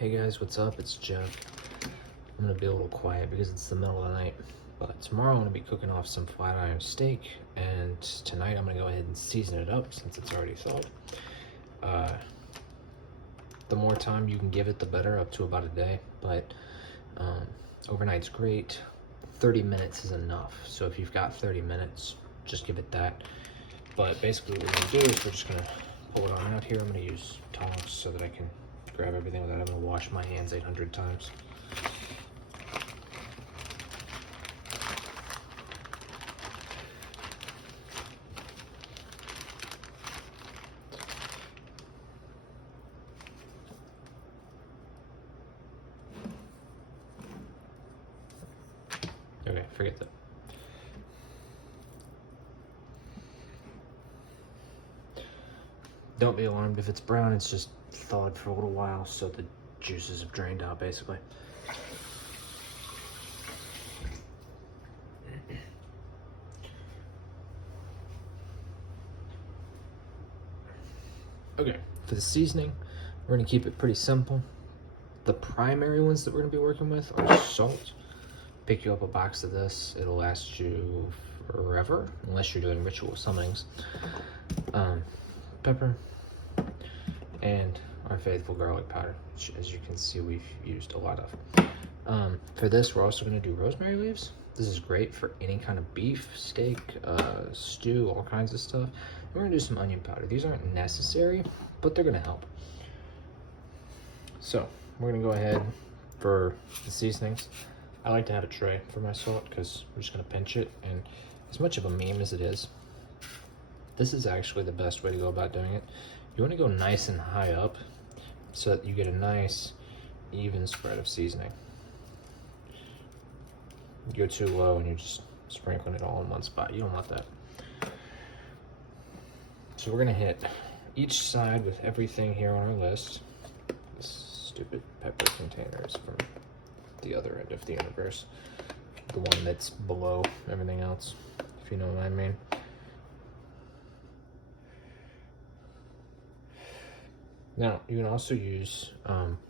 Hey guys, what's up? It's Jeff. I'm gonna be a little quiet because it's the middle of the night, but tomorrow I'm gonna be cooking off some flat iron steak, and tonight I'm gonna go ahead and season it up since it's already thawed. The more time you can give it, the better, up to about a day, but overnight's great. 30 minutes is enough, so if you've got 30 minutes, just give it that. But basically what we're gonna do is we're just gonna pull it on out here. I'm gonna use tongs so that I can grab everything without having to wash my hands 800 times. Okay, forget that. Don't be alarmed if it's brown, it's just thawed for a little while so the juices have drained out basically. Okay, for the seasoning, we're gonna keep it pretty simple. The primary ones that we're gonna be working with are salt. Pick you up a box of this, it'll last you forever, unless you're doing ritual summonings. Pepper, and our faithful garlic powder, which as you can see we've used a lot of. For this, we're also gonna do rosemary leaves. This is great for any kind of beef, steak, stew, all kinds of stuff. We're gonna do some onion powder. These aren't necessary, but they're gonna help. So we're gonna go ahead for the seasonings. I like to have a tray for my salt because we're just gonna pinch it, and as much of a meme as it is, this is actually the best way to go about doing it. You wanna go nice and high up so that you get a nice even spread of seasoning. You go too low and you're just sprinkling it all in one spot. You don't want that. So we're gonna hit each side with everything here on our list. This stupid pepper container is from the other end of the universe. The one that's below everything else, if you know what I mean. Now, you can also use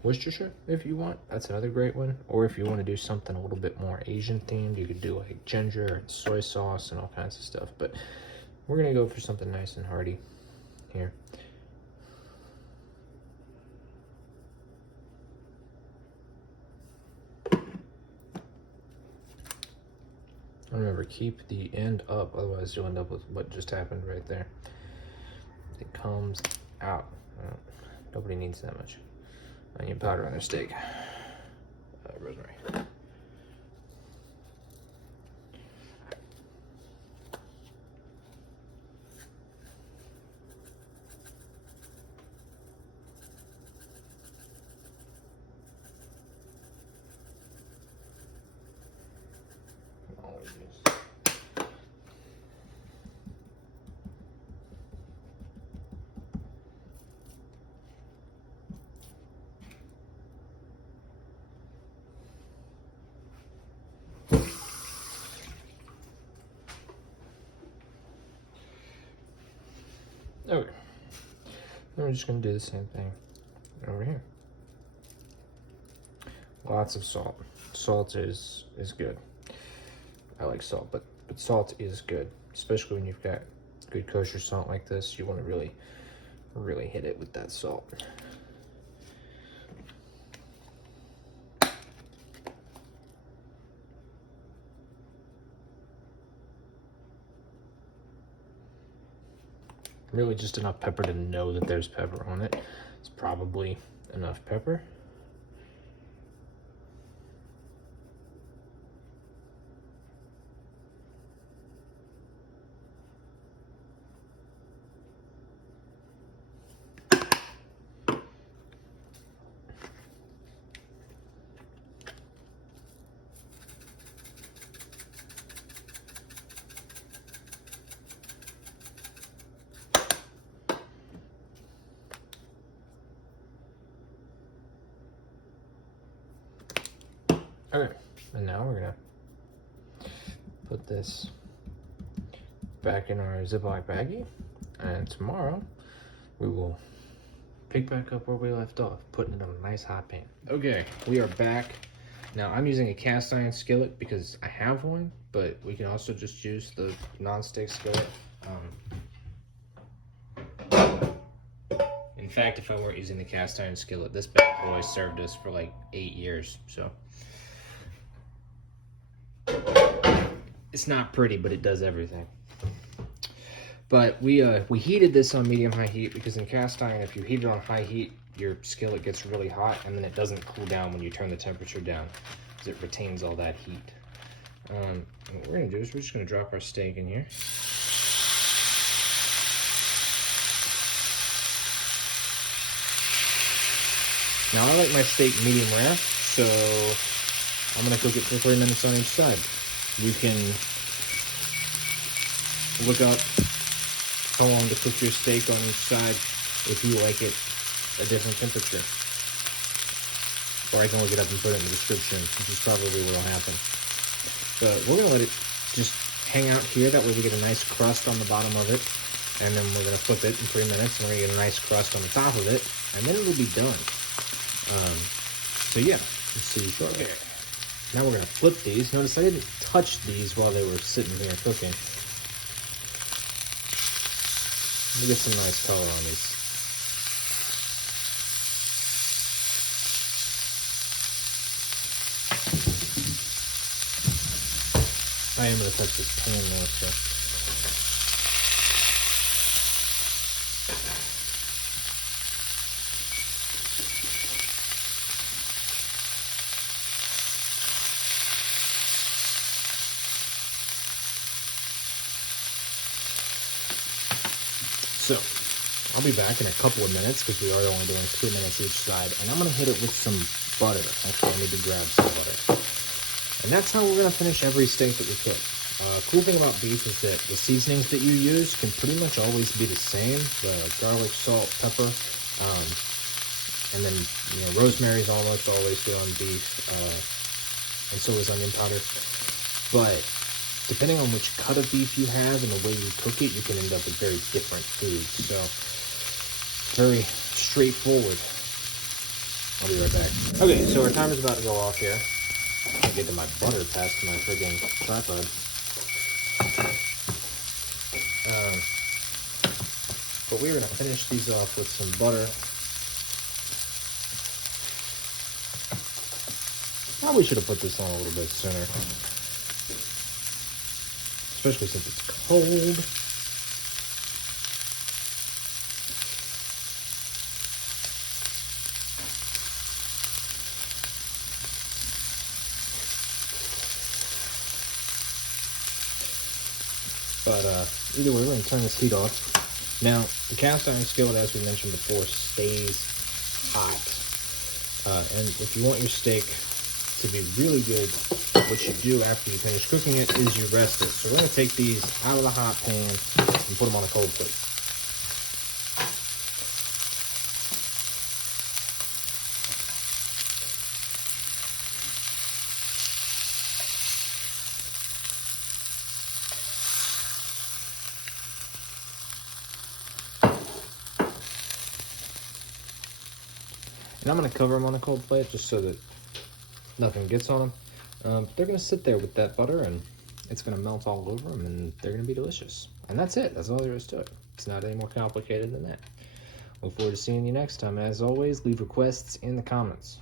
Worcestershire if you want. That's another great one. Or if you want to do something a little bit more Asian themed, you could do like ginger and soy sauce and all kinds of stuff. But we're going to go for something nice and hearty here. Remember, keep the end up, otherwise you'll end up with what just happened right there. It comes out. Nobody needs that much onion powder on their steak. Rosemary. Okay, then we're just gonna do the same thing over here. Lots of salt. Salt is good. I like salt, but salt is good, especially when you've got good kosher salt like this. You want to really hit it with that salt. Really just enough pepper to know that there's pepper on it. It's probably enough pepper. Okay, and now we're gonna put this back in our Ziploc baggie, and tomorrow we will pick back up where we left off, putting it on a nice hot pan. Okay, we are back. Now I'm using a cast iron skillet because I have one, but we can also just use the non-stick skillet. In fact, if I weren't using the cast iron skillet, this bad boy served us for like 8 years, so. It's not pretty, but it does everything. But we heated this on medium-high heat because in cast iron, if you heat it on high heat, your skillet gets really hot and then it doesn't cool down when you turn the temperature down because it retains all that heat. And what we're gonna do is we're just gonna drop our steak in here. Now I like my steak medium rare, so I'm gonna cook it for 30 minutes on each side. You can look up how long to cook your steak on each side if you like it a different temperature. Or I can look it up and put it in the description, which is probably what will happen. But we're gonna let it just hang out here, that way we get a nice crust on the bottom of it. And then we're gonna flip it in 3 minutes and we're gonna get a nice crust on the top of it. And then it'll be done. So yeah, let's see shortly. Okay. Now we're gonna flip these. Notice I didn't touch these while they were sitting here cooking. Let me get some nice color on these. I am gonna touch this pan though, so. So, I'll be back in a couple of minutes because we are only doing 2 minutes each side, and I'm gonna hit it with some butter. Actually, I need to grab some butter. And that's how we're gonna finish every steak that we cook. Cool thing about beef is that the seasonings that you use can pretty much always be the same. The garlic, salt, pepper, and then rosemary's almost always good on beef, and so is onion powder. But depending on which cut of beef you have and the way you cook it, you can end up with very different foods. So, very straightforward. I'll be right back. Okay, so our timer's about to go off here. I can't get to my butter past my friggin' tripod. But we're gonna finish these off with some butter. Probably should have put this on a little bit sooner. Especially since it's cold. But either way, we're going to turn this heat off. Now, the cast iron skillet, as we mentioned before, stays hot. And if you want your steak to be really good, what you do after you finish cooking it is you rest it. So we're going to take these out of the hot pan and put them on a cold plate. And I'm going to cover them on a cold plate just so that nothing gets on them. They're going to sit there with that butter and it's going to melt all over them and they're going to be delicious. And that's it. That's all there is to it. It's not any more complicated than that. Look forward to seeing you next time. As always, leave requests in the comments.